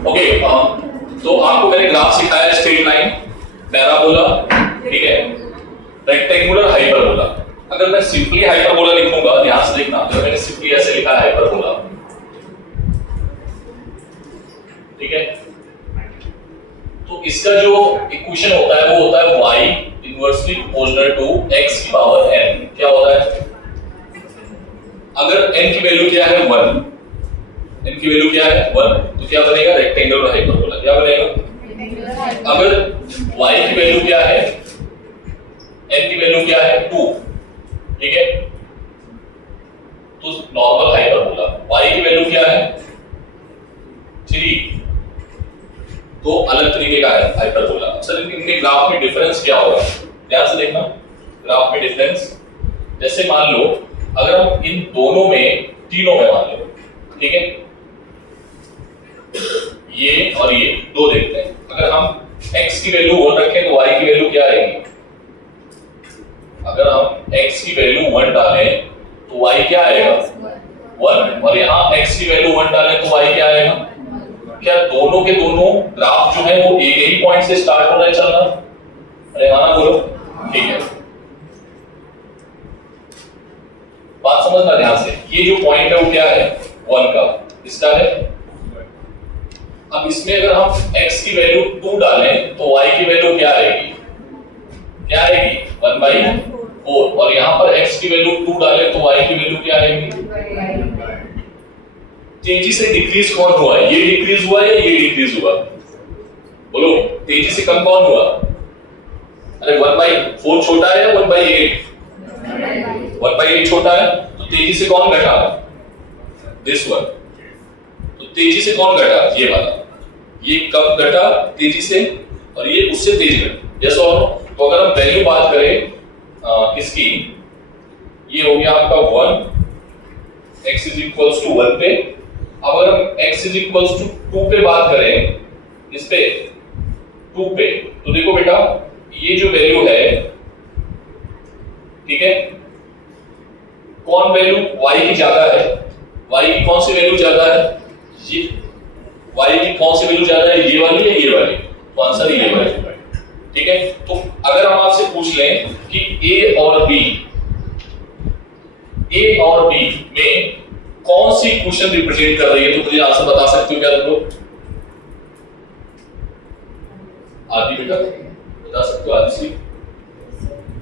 Okay, तो आपको मैंने ग्राफ सिखाया है, स्ट्रेट लाइन, पैराबोला, ठीक है, रेक्टेंगुलर, हाइपरबोला। अगर मैं सिंपली हाइपरबोला लिखूंगा, ध्यान से देखना, अगर मैंने सिंपली ऐसे लिखा है हाइपरबोला, ठीक है, तो इसका जो इक्वेशन होता है वो होता है y inversely proportional to x की पावर n। क्या होता है? अगर n की वैल्यू क्या है 1, n की वैल्यू क्या है 1, तो क्या बनेगा? Rectangular hyperbola. क्या बनेगा? अगर y की वैल्यू क्या है, n की वैल्यू क्या है 2, ठीक है, तो नॉर्मल हाइपरबोला। y की वैल्यू क्या है 3, तो अलग तरीके का है हाइपरबोला। सर इनके ग्राफ में डिफरेंस क्या होगा? ध्यान से देखना, ग्राफ में डिफरेंस, जैसे मान लो अगर हम इन दोनों में, तीनों में मान लो, ठीक है, ये और ये दो देखते हैं, अगर हम x की वैल्यू 1 रखें तो y की वैल्यू क्या आएगी? अगर हम x की वैल्यू 1 डालें तो y क्या आएगा 1, और यहाँ x की वैल्यू 1 डालें तो y क्या आएगा? क्या दोनों के दोनों ग्राफ जो है वो एक ही पॉइंट से स्टार्ट हो रहा है चलना? अरे हाँ ना बोलो, ठीक है, बात समझना ध्यान से। ये जो पॉइंट है वो क्या है 1 का, इसका है। अब इसमें अगर हम x की वैल्यू 2 डालें तो y की वैल्यू क्या आएगी? क्या आएगी 1/4, और यहाँ पर x की वैल्यू 2 डालें तो y की वैल्यू क्या आएगी? तेजी से डिक्रीज कौन हुआ? ये डिक्रीज हुआ या ये डिक्रीज हुआ? बोलो, तेजी से कम कौन हुआ? अरे 1/4 छोटा है या 1/8? 1/8 छोटा है, तो तेजी से कौन घटा? This one. तो तेजी से कौन घटा? ये वाला। ये कम घटा तेजी से और ये उससे तेजी घटा। यस और नो? तो अगर हम वैल्यू बात करें किसकी, ये हो गया आपका 1, x इज इक्वल्स टू 1 पे। अब अगर हम x इज इक्वल्स टू 2 पे बात करें, इस पे 2 पे, तो देखो बेटा ये जो वैल्यू है, ठीक है, कौन वैल्यू y की ज्यादा है? y की कौन सी वैल्यू ज्यादा है? ये y की कौन सी वैल्यू ज्यादा है, ये वाली या ये वाली? तो आंसर ये वाली, ठीक है। तो अगर हम आपसे पूछ लें कि a और b में कौन सी इक्वेशन रिप्रेजेंट कर रही है, तो मुझे आंसर बता सकते हो क्या तुम लोग? आदि बेटा बता सकते हो? आदि सी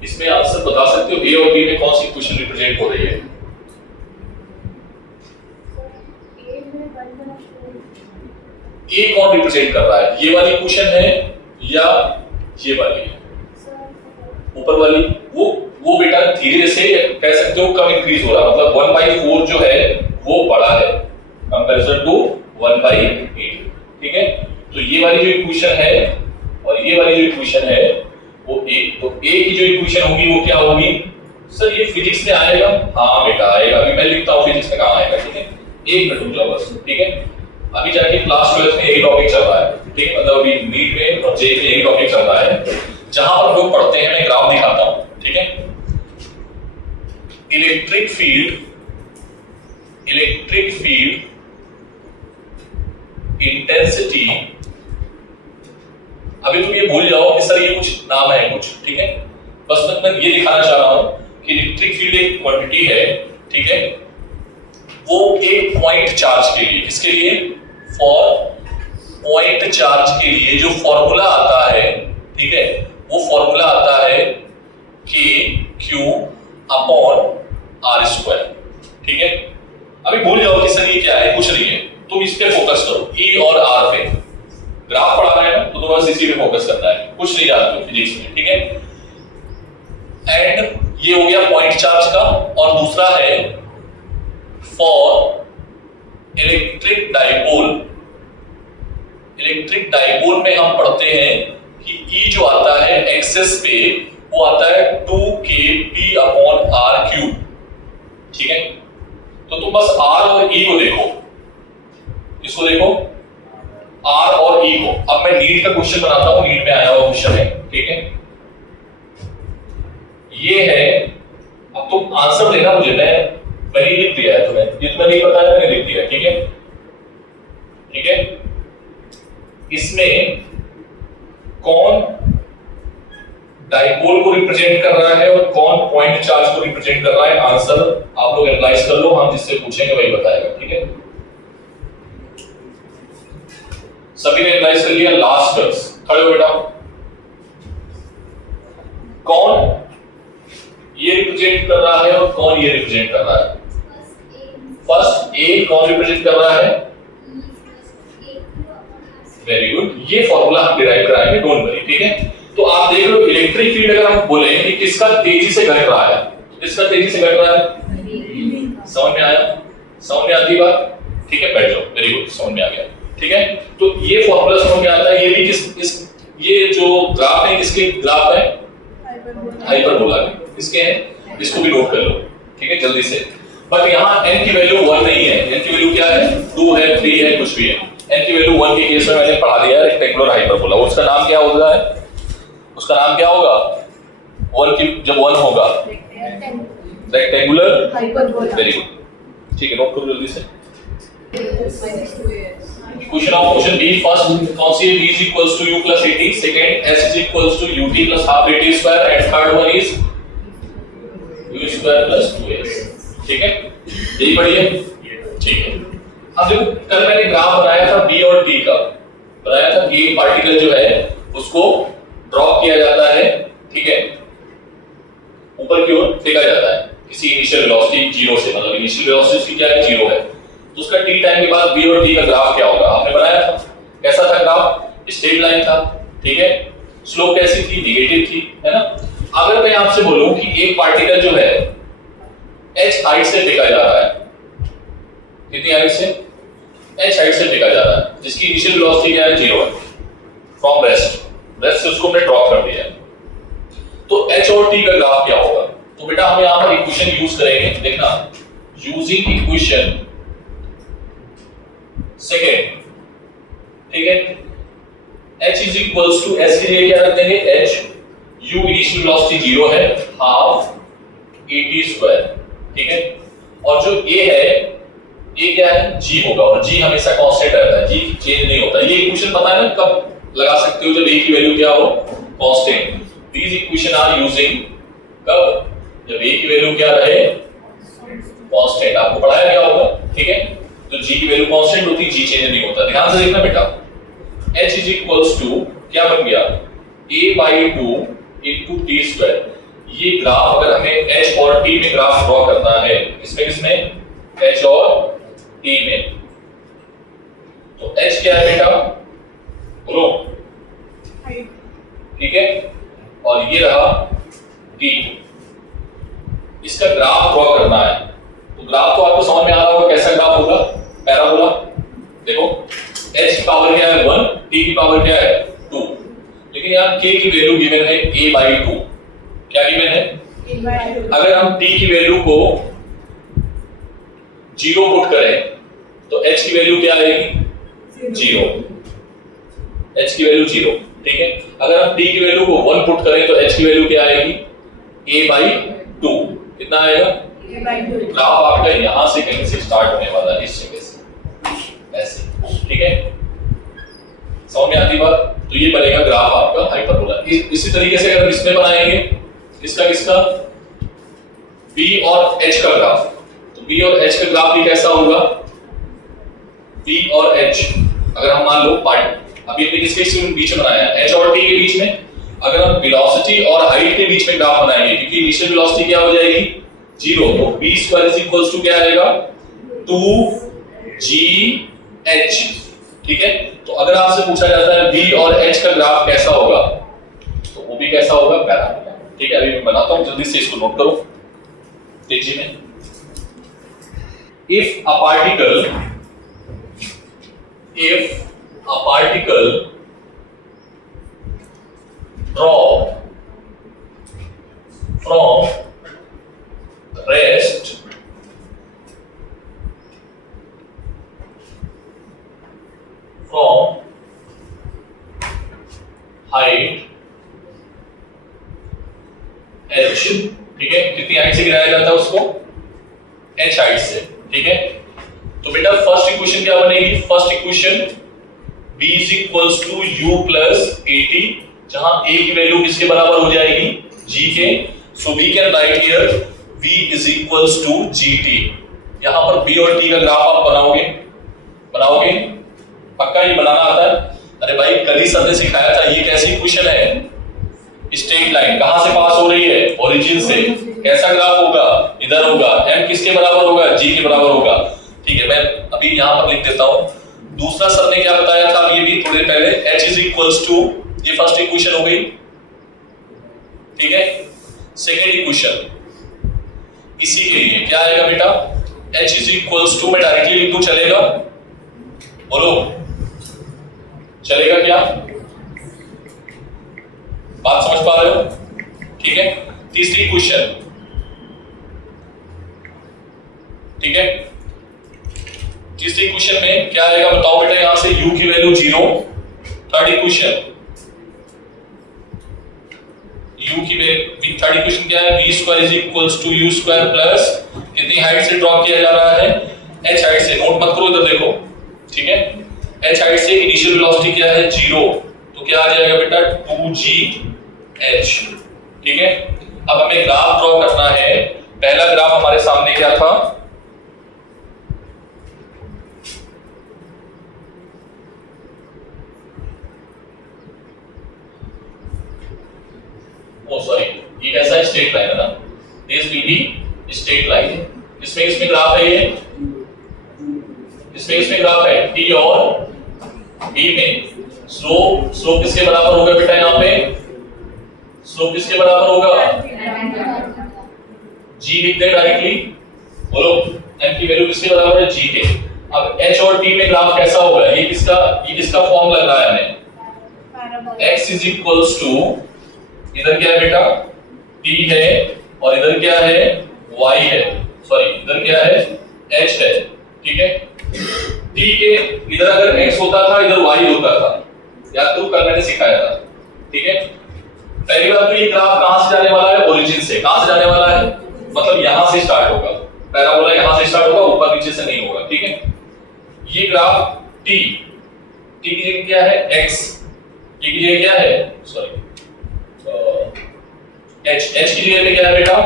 इसमें आंसर बता सकते हो, ए और बी में कौन सी इक्वेशन रिप्रेजेंट हो रही है? ए कौन रिप्रेजेंट कर रहा है? ये वाली इक्वेशन है या ये वाली है? ऊपर वाली। वो बेटा धीरे से कह सकते हो कम इंक्रीज हो रहा है, मतलब 1/4 जो है वो बड़ा है कंपैरिजन टू 1/8, ठीक है। तो ये वाली जो इक्वेशन है और ये वाली जो इक्वेशन है वो a, तो a की जो इक्वेशन होगी वो क्या होगी? सर ये फिजिक्स में आएगा? हाँ बेटा आएगा, अभी मैं लिखता हूँ फिजिक्स में कहाँ आएगा, ठीक है, एक मिनट रुक जाओ बस, ठीक है। अभी जाके क्लास 12 में यही टॉपिक चल रहा है, ठीक है, मतलब अभी नीट में और जेईई में यही टॉपिक चल रहा है, जहां पर लोग पढ़ते हैं, मैं ग्राफ दिखाता हूँ, ठीक है। इलेक्ट्रिक फील्ड इंटेंसिटी, अभी तुम ये भूल जाओ कि सर ये कुछ नाम है कुछ, ठीक है, बस मैं ये दिखाना चाह रहा हूं कि इलेक्ट्रिक फील्ड एक क्वांटिटी है, ठीक है, वो एक पॉइंट चार्ज के लिए, किसके लिए? फॉर पॉइंट चार्ज के लिए जो फॉर्मूला आता है, ठीक है, वो फॉर्मूला आता है Q/r², ठीक है। अभी भूल जाओ कि सर ये क्या है, कुछ नहीं है, तुम इस पे फोकस करो, E और R पे। ग्राफ पढ़ाना है ना, तो तुम्हें बस इसी पे फोकस करना है, कुछ नहीं जानते फिजिक्स में, ठीक है। एंड ये हो गया पॉइंट चार्ज का, और दूसरा है for electric dipole. Electric dipole में हम पढ़ते हैं कि E जो आता है एक्सेस पे, वो आता है 2kP/r³, ठीक है। तो तुम बस R और E को देखो, इसको देखो R और E को। अब मैं नीट का क्वेश्चन बनाता हूं, नीट में आया हुआ क्वेश्चन है, ठीक है, ये है। अब तुम आंसर देना मुझे, मैंने लिख दिया है तुम्हें, ये तुम्हें नहीं पता है, मैंने लिख दिया, ठीक है, ठीक है। इसमें कौन डाइपोल को रिप्रेजेंट कर रहा है और कौन पॉइंट चार्ज को रिप्रेजेंट कर रहा है। आंसर आप लोग एनालाइज कर लो, हम जिससे पूछेंगे वही बताएगा। ठीक है, सभी ने एनालाइज कर लिया। लास्ट खड़े हो बेटा, कौन ये रिप्रेजेंट कर रहा है और कौन ये रिप्रेजेंट कर रहा है। फर्स्ट ए कौन रिप्रेजेंट कर रहा है, वेरी गुड, ये फॉर्मूला हम डिराइव कराएंगे, डोंट वरी। ठीक है, तो आप देख लो इलेक्ट्रिक फील्ड अगर हम बोले कि किसका तेजी से घट रहा है, किसका तेजी से घट रहा है, समझ में आया, समझ में आती बात। ठीक है, बैठ जाओ, वेरी गुड, समझ में आ गया। ठीक है, तो ये फॉर्मूला समझ में आता है। ये भी ये जो ग्राफ है किसके ग्राफ है, हाइपरबोला के। किसके हैं, इसको भी नोट कर लो। ठीक है, जल्दी से। बट यहाँ n की वैल्यू 1 नहीं है, n की वैल्यू क्या है, 2 है, 3 है, कुछ भी है। n की वैल्यू 1 के केस में मैंने पढ़ा दिया है रेक्टेंगुलर हाइपरबोला। उसका नाम क्या होगा, उसका नाम क्या होगा, 1 की जब 1 होगा रेक्टेंगुलर हाइपरबोला। वेरी गुड, ठीक है, नोट करो जल्दी से। Equation of motion B, first कौन सी है, B is equals to U plus AT, second S is equals to UT plus half AT square, and third one is U square plus 2S। ठीक है, यही पढ़िए। ठीक है, अब देखो कल मैंने ग्राफ बनाया था B और T का, बनाया था कि पार्टिकल जो है उसको ड्रॉप किया जाता है। ठीक है, ऊपर की ओर फेंका जाता है किसी इनिशियल वेलोसिटी 0 से, मतलब इनिशियल वेलोसिटी उसकी क्या है, 0 है। तो उसका t टाइम के बाद b और t का ग्राफ क्या होगा, आपने बनाया था। कैसा था ग्राफ, स्ट्रेट लाइन था। ठीक है, स्लोप कैसी थी, नेगेटिव थी, है ना। अगर मैं आपसे बोलूं कि एक पार्टिकल जो है h हाइट से फेंका जा रहा है, कितनी हाइट से, h हाइट से फेंका जा रहा है, जिसकी इनिशियल वेलोसिटी क्या है, 0 है, फ्रॉम रेस्ट से उसको हमने ड्रॉप कर दिया है। तो h और t का ग्राफ क्या होगा। तो बेटा हम यहां पर इक्वेशन यूज करेंगे, देखना, यूजिंग इक्वेशन सेकेंड। ठीक है, h is equals to, s के लिए क्या रख देंगे, h, u इनिशियल वेलोसिटी 0 है, हाफ at स्क्वायर। ठीक है, और जो a है, a क्या है, g होगा, और g हमेशा कांस्टेंट रहता है, g चेंज नहीं होता। ये इक्वेशन पता है ना कब लगा सकते हो, जब a की वैल्यू क्या हो, constant. These equation are using कब, जब a की वैल्यू क्या रहे, कांस्टेंट। आपको पढ़ाया गया होगा। ठीक है, तो g की वैल्यू कांस्टेंट होती है, g चेंज नहीं होता। ध्यान से देखना बेटा, h इज इक्वल्स टू क्या बन गया, a/2 into t स्क्वायर। ये ग्राफ अगर हमें h और t में ग्राफ ड्रॉ करना है, किसमें h और t में, तो h क्या है बेटा, बोलो, ठीक है, और ये रहा t। इसका ग्राफ ड्रॉ करना है, तो ग्राफ तो आपको समझ में आ रहा होगा कैसा ग्राफ होगा, पैराबोला। देखो h की पावर क्या है 1, t की पावर क्या है 2, लेकिन यहाँ k की वैल्यू गिवन है a/2। क्या गिवन है, अगर हम t की वैल्यू को 0 पुट करें तो h की वैल्यू क्या आएगी, 0, h की वैल्यू 0। ठीक है, अगर हम t की वैल्यू को 1 पुट करें तो h की वैल्यू क्या आएगी, a/2। कितना आएगा, ग्राफ आपका यहां से कहीं से स्टार्ट होने वाला है, इस जगह से ऐसे। ठीक है, समझ में आती बात। तो ये बनेगा ग्राफ आपका हाइपरबोला। इसी तरीके से अगर इसमें बनाएंगे, किसका b और h का ग्राफ, तो b और h का ग्राफ भी कैसा होगा, b और h अगर हम मान लो पार्ट, अभी हमने किसके बीच में बनाया है, h और t के बीच में। अगर हम वेलोसिटी और हाइट के बीच में ग्राफ बनाएंगे, क्योंकि इनिशियल वेलोसिटी क्या हो जाएगी, 0, तो b square is equals to क्या आएगा, 2gh। ठीक है, तो अगर आपसे पूछा जाता है b और h का ग्राफ कैसा होगा, तो वो भी कैसा होगा, पैराबोला। ठीक है, अभी मैं बनाता हूं, जल्दी से इसको नोट करो तेजी में। If a particle drop from rest from height h। ठीक है, कितनी हाइट से गिराया जाता है उसको, h हाइट से। ठीक है, तो बेटा फर्स्ट इक्वेशन क्या बनेगी, first equation b is equals to u plus at, जहां a की वैल्यू किसके बराबर हो जाएगी, g के। So we can write here v is equals to gt। यहां पर b और t का ग्राफ आप बनाओगे पक्का ये बनाना आता है? अरे भाई कल ही सर ने सिखाया था, ये कैसी क्वेश्चन है, स्ट्रेट लाइन कहां से पास हो रही है, ओरिजिन से। कैसा ग्राफ होगा, इधर होगा, m किसके बराबर होगा, g के बराबर होगा। ठीक है, मैं अभी यहां पर लिख देता हूं। दूसरा सर ने क्या बताया था, ये भी थोड़े पहले, h इज इक्वल्स टू, ये फर्स्ट इक्वेशन हो गई, ठीक है। सेकेंड इक्वेशन इसी के लिए क्या आएगा बेटा, h इज इक्वल्स टू, मैं डायरेक्टली लिख दूं, चलेगा? बोलो चलेगा क्या, बात समझ पा रहे हो? ठीक है। तीसरी क्वेश्चन, ठीक है, तीसरी क्वेश्चन में क्या आएगा बताओ बेटा, यहां से u की वैल्यू 0। थर्ड इक्वेशन u की वैल्यू, थर्ड इक्वेशन क्या है, v square is equals to u square plus, कितनी हाइट से ड्रॉ किया जा रहा है, h हाइट से। नोट मत करो, इधर देखो, ठीक है। h हाइट से इनिशियल वेलोसिटी क्या है, 0, तो क्या आ जाएगा बेटा 2gh, ठीक है। अब हमें ग्राफ ड्रॉ करना है। पहला ग्राफ हमारे सामने क्या था, ओ सॉरी, ये कैसा स्ट्रेट लाइन है ना, this will be straight line. इसमें ग्राफ है, ये इसमें ग्राफ है t और b में। स्लोप किसके बराबर होगा बेटा, यहाँ पे स्लोप किसके बराबर होगा, g लिख दे डायरेक्टली, बोलो m की वैल्यू किसके बराबर है, g के। अब h और t में ग्राफ कैसा होगा, ये किसका फॉर्म लग रहा है हमें, x इज इक्वल्स टू, इधर क्या है बेटा t है और इधर क्या है y है, सॉरी इधर क्या है h है, ठीक है। t के इधर अगर x होता था, इधर y होता था, याद करो कल मैंने सिखाया था, ठीक है। पहली बात तो ये ग्राफ कहां से जाने वाला है, ओरिजिन से। कहां से जाने वाला है, मतलब यहां से स्टार्ट होगा, पैराबोला यहां से स्टार्ट होगा, ऊपर नीचे से नहीं होगा, ठीक है। ये ग्राफ t की जगह क्या है, x, t की जगह क्या है, सॉरी h की जगह पे क्या है बेटा,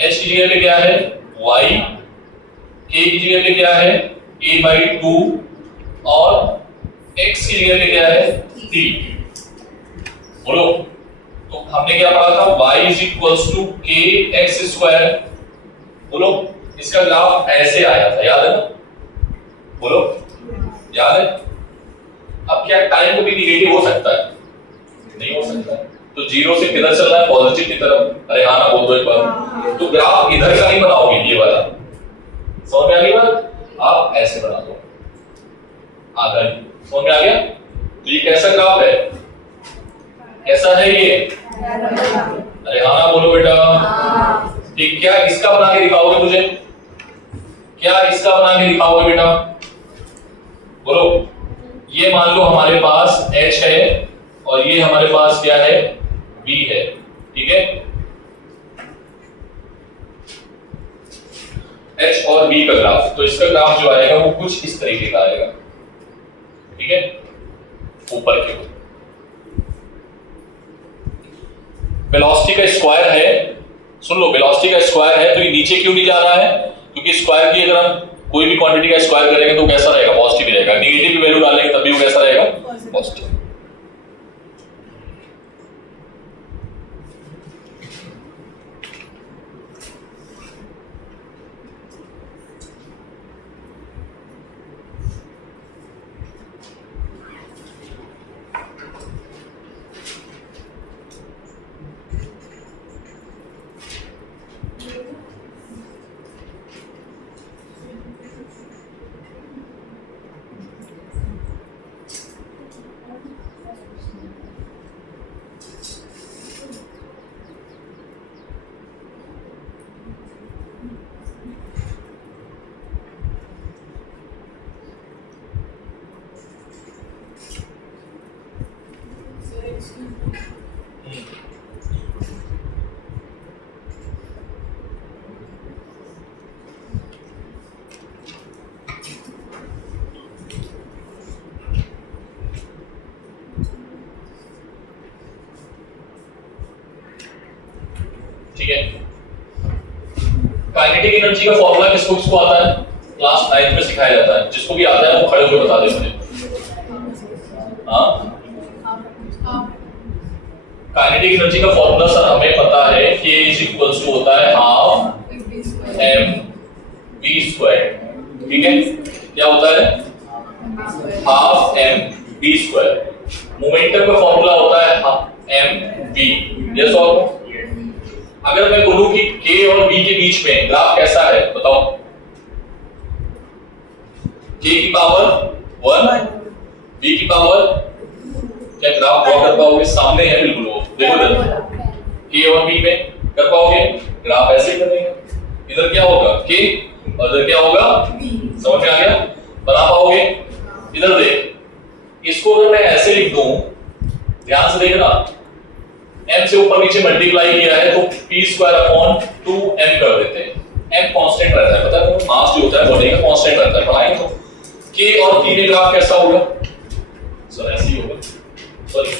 h की जगह पे क्या है y, k की जगह पे क्या है a/2 और x की जगह पे क्या है t। बोलो, तो हमने क्या पढ़ा था, y is equals to kx²। बोलो, इसका ग्राफ ऐसे आया था, याद है ना, बोलो याद है। अब क्या टाइम को भी निगेटिव हो सकता है, नहीं हो सकता है, तो 0 से किधर चलना है, पॉजिटिव की तरफ। अरे हाँ ना बोल दो एक बार। तो ग्राफ इधर का नहीं बनाओगे, ये वाला, समझ में आ गई बात, आप ऐसे बना दो, आधा ही, समझ में आ गया। तो ये कैसा ग्राफ है, कैसा है ये, अरे हाँ ना बोलो बेटा, ठीक। क्या इसका बना के दिखाओगे मुझे, क्या इसका बना के दिखाओगे बेटा, बोलो। ये मान लो हमारे पास h है और ये हमारे पास क्या है, b है, ठीक है। h और b का ग्राफ, तो इसका ग्राफ जो आएगा वो कुछ इस तरीके का आएगा, ठीक है। ऊपर के वेलोसिटी का स्क्वायर है, सुन लो, वेलोसिटी का स्क्वायर है, तो ये नीचे क्यों नहीं जा रहा है, क्योंकि स्क्वायर की अगर हम कोई भी क्वांटिटी का स्क्वायर करेंगे तो कैसा रहेगा, पॉजिटिव ही रहेगा। नेगेटिव की वैल्यू डालेंगे तब भी वो कैसा रहेगा, पॉजिटिव। ठीक है। काइनेटिक एनर्जी का फॉर्मूला किसको किसको आता है? क्लास 9th में सिखाया जाता है, जिसको भी आता है वो खड़े होकर बता दे मुझे। हाँ, काइनेटिक एनर्जी का फॉर्मूला सर हमें पता है कि K होता है हाफ mv², ठीक है। क्या होता है? Half mv²। मोमेंटम का फॉर्मूला होता है mv। यस और नो? अगर मैं बोलूं कि k और v के बीच में ग्राफ कैसा है बताओ? k की पावर 1, v की पावर, क्या ग्राफ ड्रॉ कर पाओगे? सामने है बिल्कुल वो, देखो इधर k और v में कर पाओगे? ग्राफ ऐसे ही करेंगे, इधर क्या होगा k और इधर क्या होगा v। समझ में आ गया? बना पाओगे? इधर देख, इसको अगर मैं ऐसे लिख दूं, ध्यान से देखना, m से ऊपर नीचे मल्टीप्लाई किया है तो p²/2m कर देते हैं। m कांस्टेंट रहता है, पता है? मास जो होता है बॉडी का कांस्टेंट रहता है, पढ़ाएंगे तो k और p में ग्राफ कैसा होगा? सर ऐसे ही होगा, सॉरी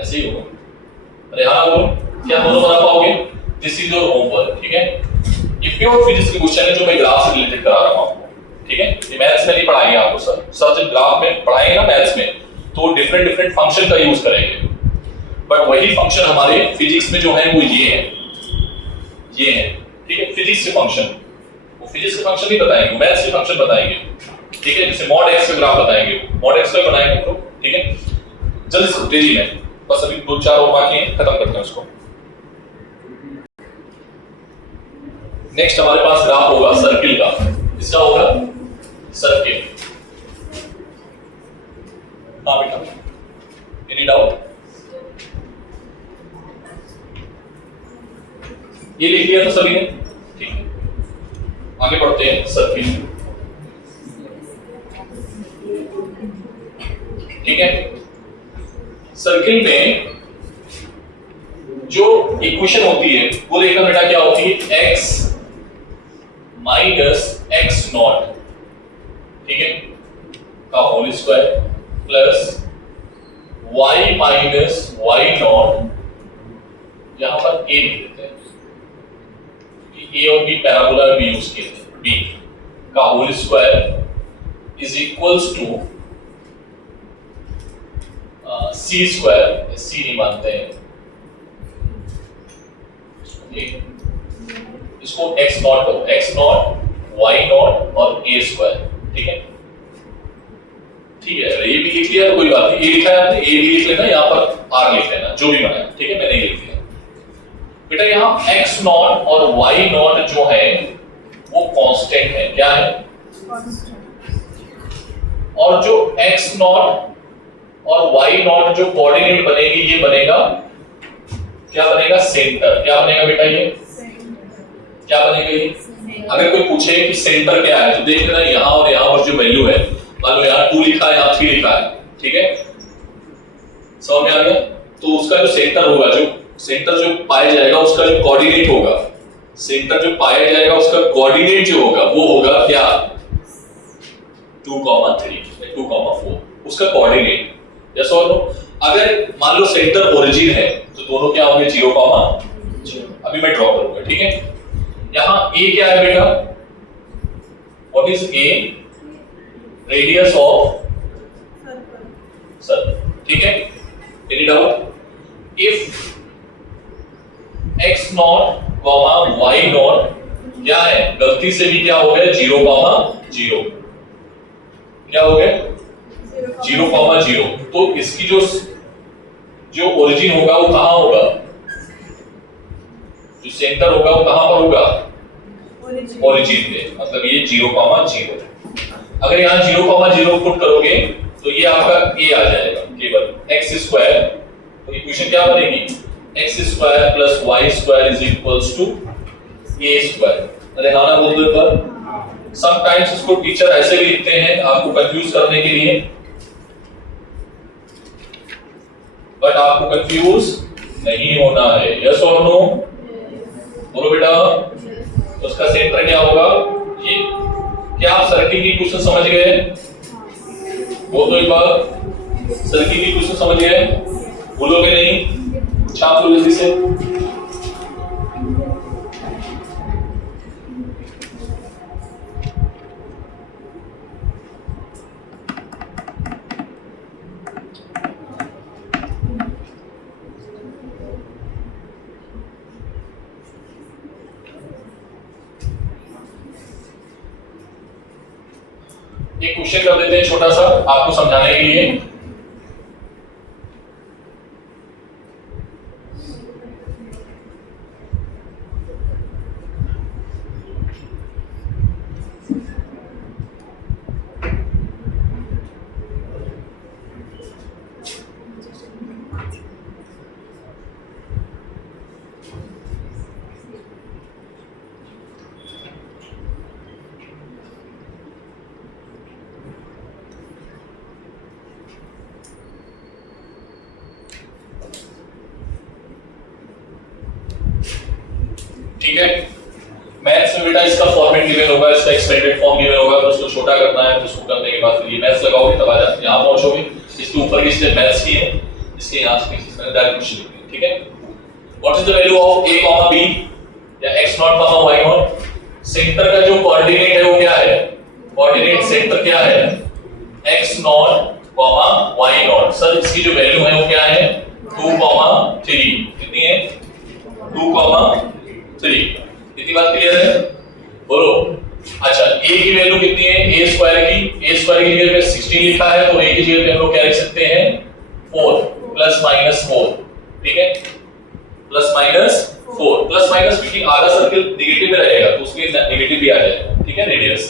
ऐसे ही होगा। अरे हाँ बोलो, क्या दोनों बना पाओगे? दिस इज योर होमवर्क, ठीक है। ये प्योर फिजिक्स के क्वेश्चन है जो मैं ग्राफ से रिलेटेड करा रहा हूं आपको, ठीक है। ये मैथ्स में नहीं पढ़ाएंगे आपको सर जब ग्राफ में पढ़ाएंगे ना मैथ्स में तो डिफरेंट फंक्शन का यूज करेंगे, बट वही फंक्शन हमारे फिजिक्स में जो है वो ये है, ठीक है। फिजिक्स के फंक्शन, वो फिजिक्स के फंक्शन नहीं बताएंगे, मैथ्स के फंक्शन बताएंगे, ठीक है। जैसे मॉड x का ग्राफ बताएंगे, मॉड x का बनाएंगे तो, ठीक है। जल्दी से तेजी में, बस अभी 2-4 और बाकी हैं, खत्म करते हैं उसको। नेक्स्ट हमारे पास ग्राफ होगा सर्किल का, इसका होगा सर्किल। हाँ बेटा, एनी डाउट? ये लिख लिया तो सभी ने, ठीक है। आगे बढ़ते हैं। सर्किल, ठीक है। सर्किल में जो इक्वेशन होती है वो देखना बेटा क्या होती है? x माइनस x0, ठीक है, का whole square plus y minus y0, यहां पर a लिख देते हैं कि a और b पैराबोला में यूज किए थे, b का whole square is equals to c², c नहीं मानते हैं, इसको x0 करो, x0 y0 और a², ठीक है। ठीक है, ये भी लिख लिया तो कोई बात नहीं, a लिखा है आपने, a भी लिख लेना, यहाँ पर r लिख लेना, जो भी बनाया, ठीक है। मैंने ये लिख दिया बेटा। यहाँ x0 और y0 जो है वो कांस्टेंट है, क्या है? और जो x0 और y0 जो कोऑर्डिनेट बनेगी, ये बनेगा, क्या बनेगा? सेंटर। क्या बनेगा बेटा? ये क्या बनेगा? ये अगर कोई पूछे कि सेंटर क्या है तो देख लेना, यहाँ और यहाँ पर जो वैल्यू है, मान लो यहाँ 2 लिखा है, यहाँ 3 लिखा है, ठीक है। समझ में आ गया? तो उसका जो सेंटर होगा, जो सेंटर जो पाया जाएगा उसका जो कोऑर्डिनेट होगा, सेंटर जो पाया जाएगा उसका कोऑर्डिनेट जो होगा वो होगा क्या? 2,3 या 2,4, उसका कोऑर्डिनेट। यस और नो? अगर मान लो सेंटर ओरिजिन है तो दोनों क्या होंगे? 0,0। अभी मैं ड्रॉ करूंगा, ठीक है। यहां a क्या है बेटा? What is a? Radius of circle, ठीक है। Any doubt? If x0, y0 क्या है? गलती से भी क्या हो गया? 0,0। क्या हो गया? 0,0। तो इसकी जो ओरिजिन होगा वो कहां होगा? जो सेंटर होगा वो कहां पर होगा? ओरिजिन पे, मतलब ये 0,0। अगर यहाँ 0,0 पुट करोगे तो ये आपका a आ जाएगा, केवल x²। तो इक्वेशन क्या बनेगी? x² + y² = a²। अरे हाँ ना बोल दो एक बार। समटाइम्स इसको टीचर ऐसे भी लिखते हैं आपको कंफ्यूज करने के लिए, बट आपको कंफ्यूज नहीं होना है। यस और नो? बोलो बेटा। तो उसका सेंटर क्या होगा? ये। क्या आप सर्किल की क्वेश्चन समझ गए? बोलो एक बार, सर्किल की क्वेश्चन समझ गए? बोलोगे नहीं? छाप लो जल्दी से। क्वेश्चन कर देते हैं छोटा सा आपको समझाने के लिए। ठीक है, मैथ्स में बेटा इसका फॉर्मेट गिवन होगा, इसका एक्सपेंडेड फॉर्म गिवन होगा, तो उसको छोटा करना है, तो उसको करने के बाद ये मैथ्स लगाओगे तब आ जाते यहाँ पहुंचोगे। इसके ऊपर की स्टेप मैथ्स की है, इसके यहाँ से डायरेक्ट क्वेश्चन लिखते हैं। ठीक है, what is the value of a, b या x0, y0? सेंटर का जो कोऑर्डिनेट है वो क्या है? कोऑर्डिनेट सेंटर क्या है? x0, y0। सर इसकी जो वैल्यू है वो क्या है? 2, 3। कितनी है? 2, 3। इतनी बात क्लियर है? बोलो। अच्छा, a की वैल्यू कितनी है? a स्क्वायर की जगह पे 16 लिखा है, तो a की जगह पे हम लोग क्या लिख सकते हैं? 4 प्लस माइनस 4। ठीक है, प्लस माइनस 4, प्लस माइनस क्योंकि आधा सर्किल नेगेटिव में रहेगा तो उसके नेगेटिव भी आ जाएगा। ठीक है, रेडियस।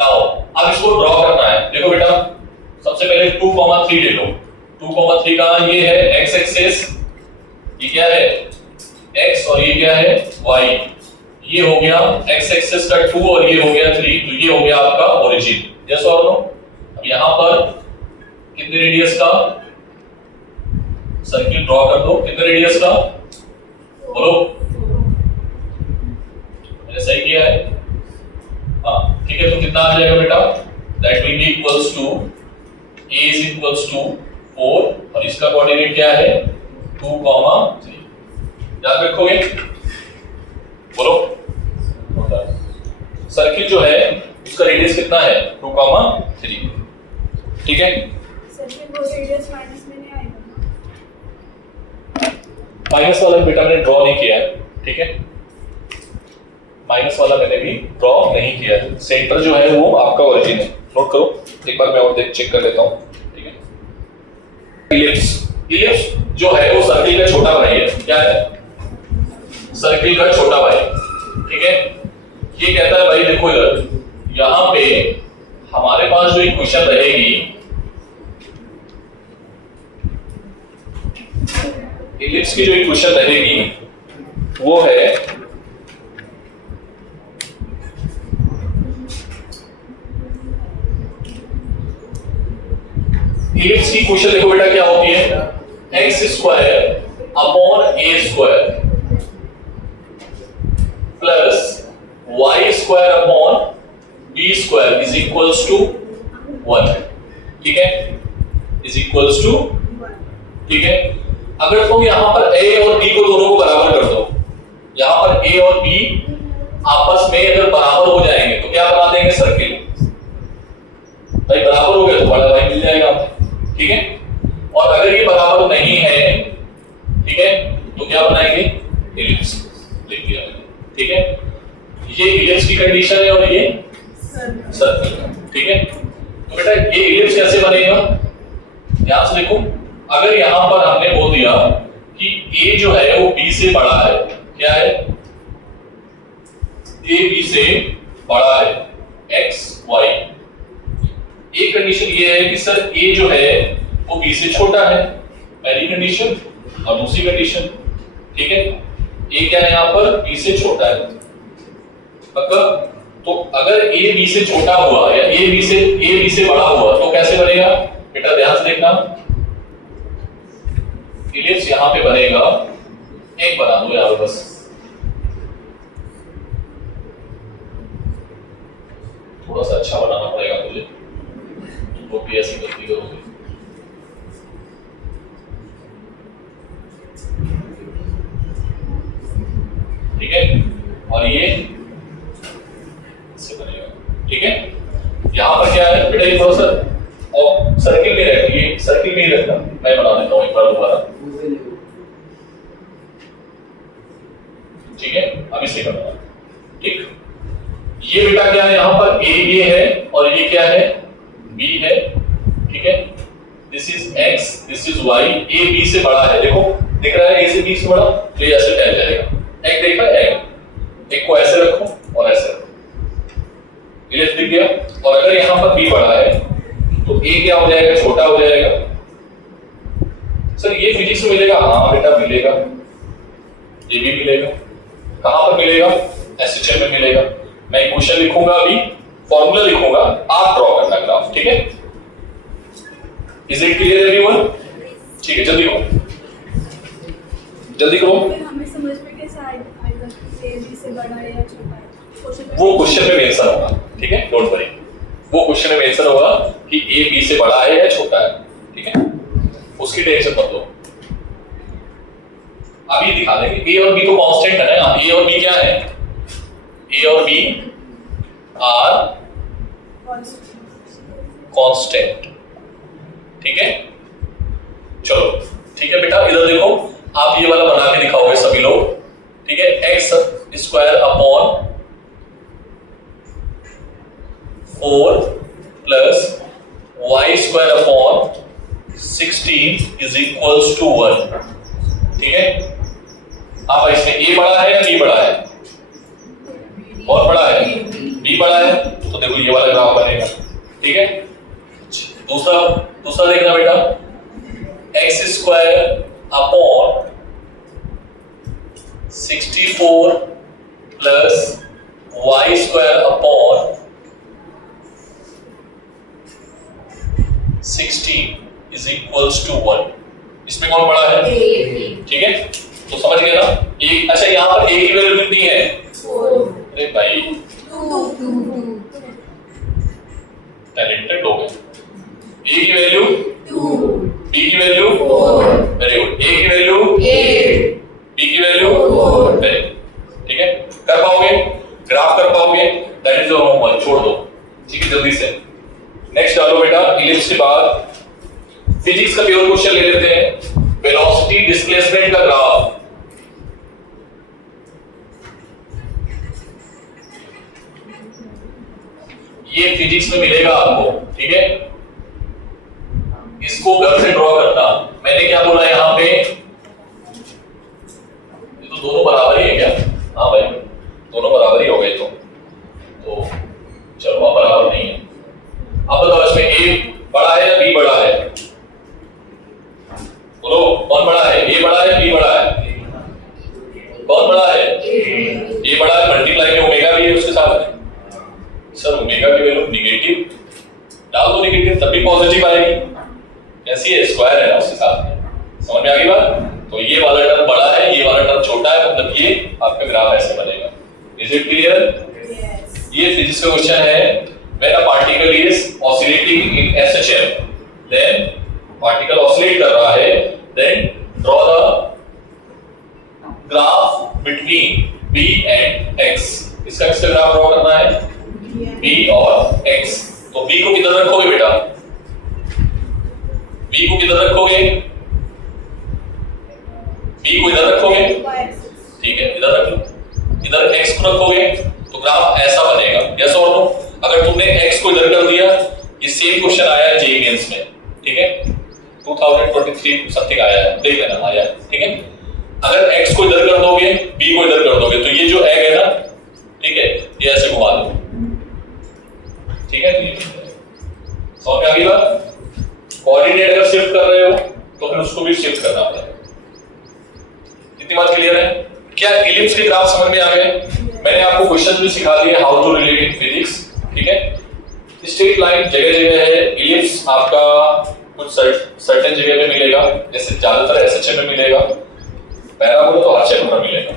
नाउ अब इसको ड्रॉ करना है। देखो बेटा, सबसे पहले 2, 3 ले लो। 2, 3 का ये है x एक्सिस, ये क्या है? x, और ये क्या है? y। ये हो गया x एक्सिस का 2 और ये हो गया 3, तो ये हो गया आपका ओरिजिन। यस और नो? अब यहां पर कितने रेडियस का सर्किल ड्रॉ कर दो? कितने रेडियस का? बोलो। मैंने सही किया है? हाँ, ठीक है। तो कितना आ जाएगा बेटा? That will be equals to a is equals to 4 और इसका कोऑर्डिनेट क्या है? 2, 3। याद रखोगे? बोलो। सर्किल जो है उसका रेडियस कितना है? 2, 3। ठीक है, सर्किल को रेडियस माइनस में नहीं आएगा। माइनस वाला बेटा मैंने ड्रॉ नहीं किया है। ठीक है, माइनस वाला मैंने भी ड्रॉ नहीं किया है। सेंटर जो है वो आपका ओरिजिन है, नोट करो। एक बार मैं और देख चेक कर लेता हूं। ठीक है, इलिप्स जो है वो सर्किल का छोटा भाई है। क्या है? सर्किल का छोटा भाई। ठीक है, ये कहता है भाई देखो इधर, यहां पे हमारे पास जो इक्वेशन रहेगी, इलिप्स की जो इक्वेशन रहेगी वो है इलिप्स की इक्वेशन देखो बेटा क्या होती है? x square upon a square plus y square upon b square is equals to 1। ठीक है, इज इक्वल्स टू। ठीक है, अगर तुम यहां पर a और b को दोनों को बराबर कर दो, यहां पर a और b आपस में अगर बराबर हो जाएंगे तो क्या बना देंगे? सर्किल। भाई बराबर हो गए तो बड़ा भाई मिल जाएगा। ठीक है, और अगर ये बराबर नहीं है, ठीक है, तो क्या बनाएंगे? इलिप्स। लिख दिया। ठीक है, ये इलिप्स की कंडीशन है और ये सर्किल का। ठीक है, तो बेटा ये इलिप्स कैसे बनेगा? ध्यान से देखो, अगर यहां पर हमने बोल दिया कि a जो है वो b से बड़ा है, क्या है? a b से बड़ा है, x y। एक कंडीशन ये है कि सर a जो है वो b से छोटा है, पहली कंडीशन। और दूसरी कंडीशन, ठीक है, a क्या है यहां पर? b से छोटा है। मतलब तो अगर a b से छोटा हुआ या a b से बड़ा हुआ तो कैसे बनेगा? बेटा ध्यान से देखना, इलिप्स यहां पे बनेगा, एक बना दो यार बस। थोड़ा सा अच्छा बनाना पड़ेगा मुझे, वो भी ऐसी गलती करोगे। ठीक है, और ये इससे बनेगा। ठीक है, यहां पर क्या है बेटा? ये थोड़ा सा और सर्किल में रहती है, सर्किल में ही रहता। मैं बना देता हूं एक बार दोबारा। ठीक है, अब इसे करना। ठीक, ये बेटा क्या है? यहां पर a ये है और ये क्या है? b है, ठीक है, this is x, this is y, a b से बड़ा है, देखो दिख रहा है a से b से बड़ा, तो ये ऐसे टैन जाएगा, एक देखा है, एक को ऐसे रखो और ऐसे रखो, ये दिख गया। और अगर यहाँ पर b बड़ा है तो a क्या हो जाएगा, छोटा हो जाएगा। सर ये फिजिक्स में मिलेगा, हाँ बेटा मिलेगा, ये भी मिलेगा। कहां पर मिलेगा, एसएचएम में मिलेगा। मैं इक्वेशन लिखूंगा, अभी फॉर्मूला लिखूंगा, आप ड्रॉ करना ग्राफ, ठीक है। Is it clear everyone? ठीक है, जल्दी करो, जल्दी करो। फिर हमें समझ में कैसे आएगा कि ए बी से बड़ा है या छोटा है? वो क्वेश्चन में मेंशन होगा, ठीक है, डोंट वरी, वो क्वेश्चन में मेंशन होगा कि ए बी से बड़ा है या छोटा है, ठीक है, उसकी टेंशन मत लो, अभी दिखा देंगे। ए और बी तो कांस्टेंट है ना, ए और बी क्या है, ए और बी आर कांस्टेंट, ठीक है। चलो ठीक है बेटा, इधर देखो, आप ये वाला बना के दिखाओगे सभी लोग, ठीक है। X square upon 4 plus y square upon 16 is equals to 1, ठीक है। आप इसमें ए बड़ा है या बी बड़ा है, बहुत बड़ा है, बी बड़ा है, तो देखो ये वाला ग्राफ बनेगा, ठीक है। दूसरा देखना बेटा, x square upon 64 plus y square upon 16 is equals to 1, इसमें कौन बड़ा है, ठीक है। तो समझ गए ना, एक, अच्छा यहाँ पर ए की वैल्यू कितनी है, 4, अरे भाई 2 टैलेंटेड लोग हैं। ए की वैल्यू 2, बी की वैल्यू 4, वेरी गुड, ए की वैल्यू 8, बी की वैल्यू 4, वेरी, ठीक है। कर पाओगे, ग्राफ कर पाओगे, दैट इज योर होमवर्क, छोड़ दो, ठीक है, जल्दी से नेक्स्ट डालो बेटा। इलिप्स के बाद फिजिक्स का प्योर क्वेश्चन ले लेते हैं, वेलोसिटी डिस्प्लेसमेंट का ग्राफ। ये फिजिक्स में मिलेगा आपको, ठीक है। इसको घर से ड्रॉ करना। मैंने क्या बोला यहाँ पे, ये तो दोनों बराबर ही है क्या, हाँ भाई दोनों बराबर ही हो गए, तो चलो वहां बराबर नहीं है। अब बताओ इसमें ए बड़ा है या बी बड़ा है, बोलो कौन बड़ा है, ए बड़ा है बी बड़ा है, कौन बड़ा है, ए बड़ा है, मल्टीप्लाई में ओमेगा भी है उसके साथ। सर ओमेगा की वैल्यू नेगेटिव डाल दो, नेगेटिव तब भी पॉजिटिव आएगी, कैसी है, स्क्वायर है ना उसके साथ, समझ में आ गई बात। तो ये वाला टर्म बड़ा है, ये वाला टर्म छोटा है, मतलब ये आपका ग्राफ ऐसे बनेगा। Is it clear? ये फिजिक्स का क्वेश्चन है। When a particle is oscillating in SHM, then particle oscillate कर रहा है, then draw the graph between B and X। इसका किसका ग्राफ ड्रॉ करना है, B और X। तो B को किधर रखोगे बेटा, B को किधर रखोगे, B को इधर रखोगे, ठीक है, इधर रख लो, इधर X को रखोगे, तो ग्राफ ऐसा बनेगा, यस और नो। अगर तुमने x को इधर कर दिया, ये सेम क्वेश्चन आया है जेईई मेंस में, ठीक है, 2023 समथिंग आया है, देख लेना आया है, ठीक है। अगर x को इधर कर दोगे, b को इधर कर दोगे, तो ये जो एग है ना, ठीक है, ये ऐसे घुमा दो, ठीक है। समझ में आ गई बात। कोऑर्डिनेट अगर शिफ्ट कर रहे हो तो फिर उसको भी शिफ्ट करना पड़ेगा। इतनी बात क्लियर है? क्या इलिप्स के ग्राफ समझ में आ गए? मैंने आपको क्वेश्चन भी सिखा दिए how to relate in physics, ठीक है। स्ट्रेट लाइन जगह जगह है, इलिप्स आपका कुछ सर्टेन जगह पे मिलेगा, जैसे ज्यादातर एसएचएम में मिलेगा, पैराबोला तो हर चैप्टर में मिलेगा,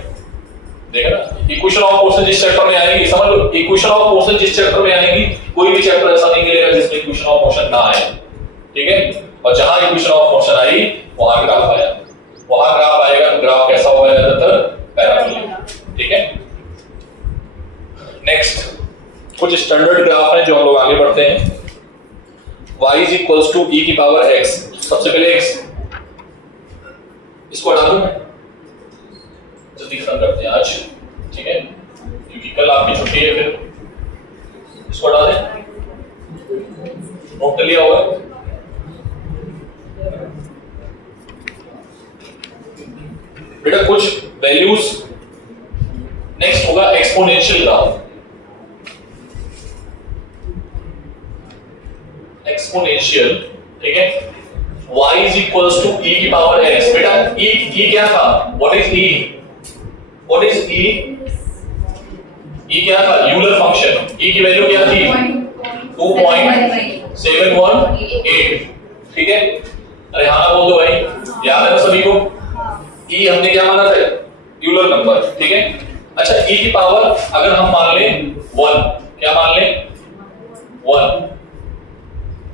देखा ना। इक्वेशन ऑफ मोशन जिस चैप्टर में आएगी, समझ लो इक्वेशन ऑफ मोशन जिस चैप्टर में आएगी, कोई भी चैप्टर ऐसा नहीं मिलेगा जिसमें इक्वेशन ऑफ मोशन ना आए, ठीक है। और जहां इक्वेशन ऑफ मोशन आई वहां ग्राफ आया, वहां ग्राफ आएगा, तो ग्राफ कैसा होगा, ज्यादातर पैराबोला, ठीक है। नेक्स्ट कुछ स्टैंडर्ड ग्राफ है जो हम लोग आगे बढ़ते हैं। y is equals to e की पावर x, सबसे पहले x इसको हटा दूं मैं, जल्दी खत्म करते हैं आज, ठीक है, क्योंकि कल आपकी छुट्टी है, फिर इसको हटा दें, नोट कर लिया होगा। बेटा कुछ वैल्यूज, नेक्स्ट होगा एक्सपोनेंशियल ग्राफ। एक्सपोनेंशियल, ठीक है, y is equals to e की पावर s। बेटा e क्या था, what is e, what is e, e क्या था, यूलर फंक्शन, e की वैल्यू क्या थी 2.718, ठीक है। अरे हाँ बोल दो भाई, याद है ना सभी को, e हमने क्या माना था, यूलर नंबर, ठीक है। अच्छा e की पावर अगर हम मान लें 1, क्या मान लें 1,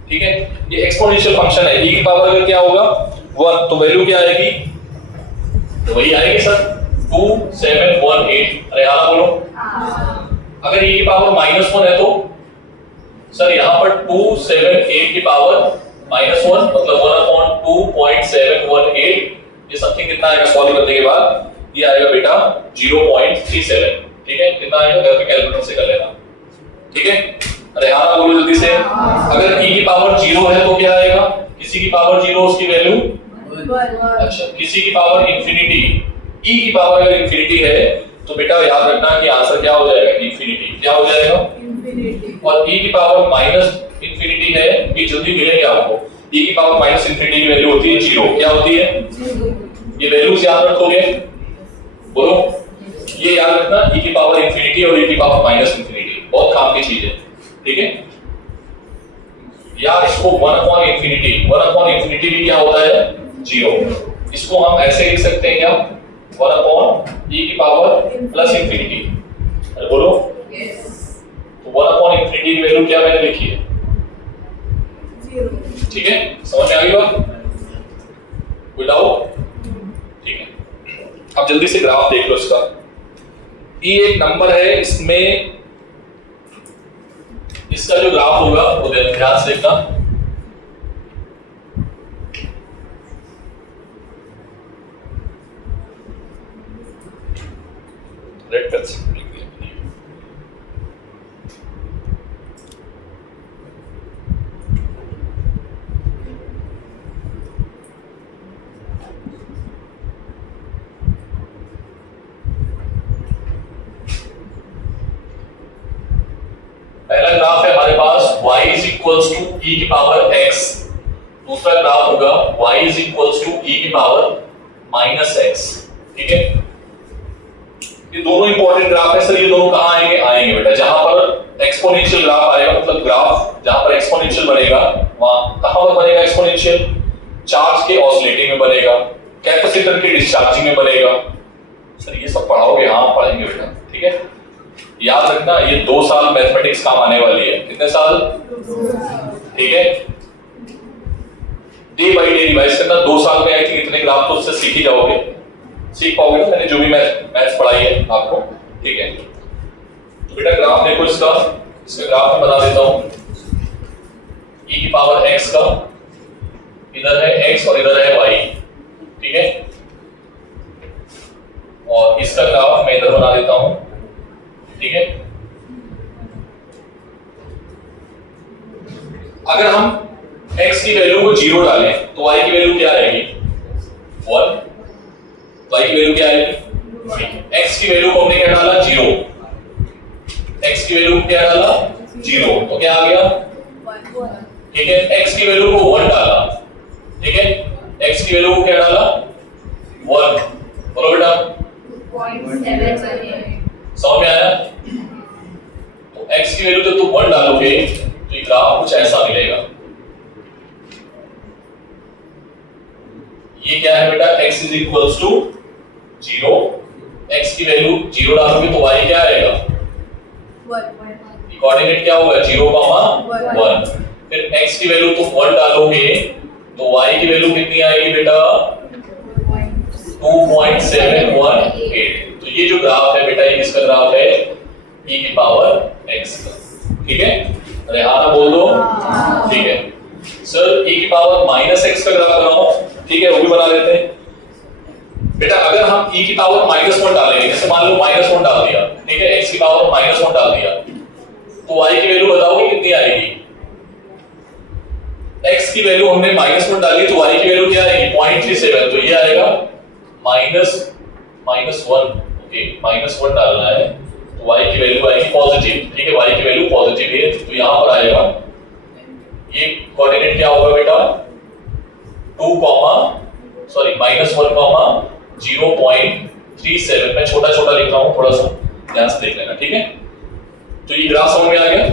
ठीक है, ये एक्सपोनेंशियल फंक्शन है, e की पावर अगर क्या होगा 1 तो वैल्यू क्या आएगी, तो वही आएगी सर 2718। अरे हाँ बोलो। अगर e की पावर -1 है तो सर यहाँ पर 278 की पावर -1 मतलब 1/2.718, ये समथिंग कितना आएगा सॉल्व करने के बाद, ये आएगा बेटा 0.37, ठीक है। कितना आएगा घर पे कैलकुलेटर से कर लेना, ठीक है। अरे हाँ बोलो जल्दी से। अगर e की पावर 0 है तो क्या आएगा, किसी की पावर 0 उसकी वैल्यू 1। अच्छा, किसी की पावर इंफिनिटी, e की पावर अगर इंफिनिटी है तो बेटा याद रखना कि आंसर क्या हो जाएगा, इंफिनिटी, क्या हो जाएगा इंफिनिटी। और e की पावर माइनस इंफिनिटी है, ये जल्दी मिलेगा आपको, e की पावर माइनस इंफिनिटी की वैल्यू होती है 0, क्या होती है, ये वैल्यूज याद रखोगे, बोलो ये याद रखना, e की पावर इंफिनिटी और e की पावर माइनस इंफिनिटी, बहुत काम की चीज है, ठीक है यार। इसको 1/इंफिनिटी भी क्या होता है 0, इसको हम ऐसे लिख सकते हैं क्या, 1/e की पावर प्लस इंफिनिटी, अरे बोलो तो 1/इंफिनिटी की वैल्यू क्या मैंने लिखी है 0, ठीक है, समझ में आ गई बात, कोई डाउट, ठीक है। अब जल्दी से ग्राफ देख लो इसका, e एक नंबर है, इसमें इसका जो ग्राफ होगा वो ध्यान से देखना, रेड पेन से पहला ग्राफ है हमारे पास y is equals to e की पावर x, दूसरा ग्राफ होगा y is equals to e की पावर माइनस x, ठीक है। ये दोनों इंपॉर्टेंट ग्राफ है सर, ये दोनों कहां आएंगे, आएंगे बेटा जहां पर एक्सपोनेंशियल ग्राफ आएगा, मतलब ग्राफ जहां पर एक्सपोनेंशियल बनेगा वहां कहां पर बनेगा एक्सपोनेंशियल, चार्ज के ऑसिलेटिंग में बनेगा, कैपेसिटर के डिस्चार्जिंग में बनेगा। सर ये सब पढ़ाओगे, हाँ पढ़ाएंगे बेटा, ठीक है। याद रखना ये 2 साल मैथमेटिक्स काम आने वाली है, कितने साल, ठीक है। डे बाय डे रिवाइज करना, 2 साल में आई थिंक इतने ग्राफ तो उससे सीख ही जाओगे, सीख पाओगे ना, मैंने जो भी मैथ्स पढ़ाई है आपको, ठीक है। तो बेटा ग्राफ देखो इसका ग्राफ में बना देता हूं, e की पावर x का, इधर है x और इधर है y, ठीक है। और इसका ग्राफ मैं इधर बना देता हूं, ठीक है। अगर हम x की वैल्यू को 0 डालें तो y की वैल्यू क्या आएगी 1, y की वैल्यू क्या आएगी, x की वैल्यू को हमने क्या डाला 0, x की वैल्यू को क्या डाला 0 तो क्या आ गया 1, ठीक है। x की वैल्यू को 1 डाला, ठीक है, x की वैल्यू को क्या डाला 1, बोलो बेटा 2.7 समझ में आया। तो x की वैल्यू जब तुम 1 डालोगे तो ये ग्राफ कुछ ऐसा मिलेगा, ये क्या है बेटा x is equals to 0, x की वैल्यू 0 डालोगे तो y क्या आएगा 1, कोऑर्डिनेट क्या होगा 0, 1, फिर x की वैल्यू तुम 1 डालोगे तो y की वैल्यू कितनी आएगी बेटा 2.718। तो ये जो ग्राफ है बेटा ये किसका ग्राफ है e की पावर x का, ठीक है। अरे हाँ ना बोल दो, ठीक है। सर e की पावर माइनस x का ग्राफ बनाओ, ठीक है, वो भी बना लेते हैं बेटा। अगर हम e की पावर -1 डालेंगे, जैसे मान लो -1 डाल दिया, ठीक है, x की पावर -1 डाल दिया तो y की वैल्यू बताओगे कितनी आएगी x की वैल्यू हमने -1 डाली तो y की वैल्यू क्या आएगी 0.37, तो ये आएगा -1। ओके, -1 डालना है तो y की वैल्यू आएगी पॉजिटिव। ठीक है, y की वैल्यू पॉजिटिव है तो यहां पर आएगा ये कोऑर्डिनेट क्या होगा बेटा -1,0.37। मैं छोटा छोटा लिख रहा हूं, थोड़ा सा ध्यान से देख लेना। ठीक है, तो ये ग्राफ समझ में आ गया।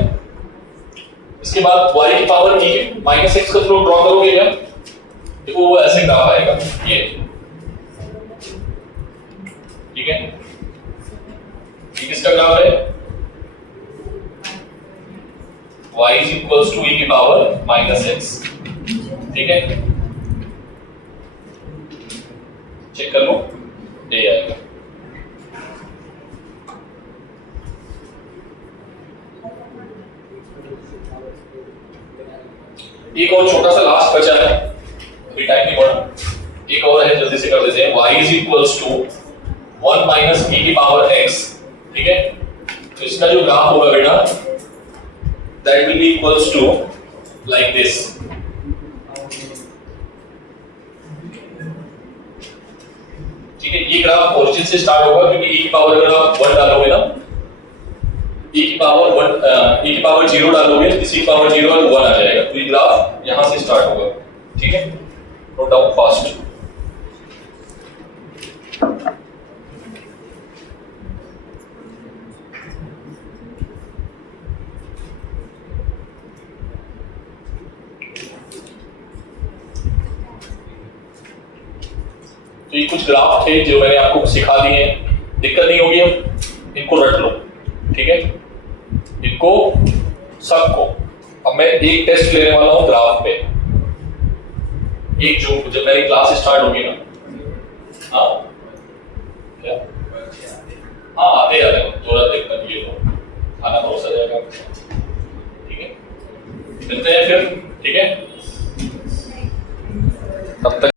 इसके बाद y की पावर e -x का थ्रू ड्रॉ करोगे क्या? देखो वो ऐसे ग्राफ आएगा ये। ठीक है, ये किसका ग्राफ है? y is equals to e की पावर -x। ठीक है, चेक कर लो, ये आएगा। एक और छोटा सा लास्ट बचा है, अभी टाइम नहीं बढ़ा, एक और है, जल्दी से कर देते हैं। y is equals to 1 minus e की पावर x। ठीक है, तो इसका जो ग्राफ होगा बेटा that will be equals to like this। ठीक है, ये ग्राफ ओरिजिन से स्टार्ट होगा क्योंकि e की पावर अगर आप 1 डालोगे ना, e की पावर 0 डालोगे, इसी की पावर 0 और 1 आ जाएगा, तो ये ग्राफ यहां से स्टार्ट होगा। ठीक है, नोट डाउन फास्ट। तो ये कुछ ग्राफ थे जो मैंने आपको सिखा दिए, दिक्कत नहीं होगी, अब इनको रट लो। ठीक है, इनको सबको। अब मैं एक टेस्ट लेने वाला हूं ग्राफ पे, एक जो जब मेरी क्लास स्टार्ट होगी ना, हाँ क्या, हाँ आते आते जरूरत देखना ये तो खाना परोसा जाएगा। ठीक है, मिलते हैं फिर। ठीक है, तब तक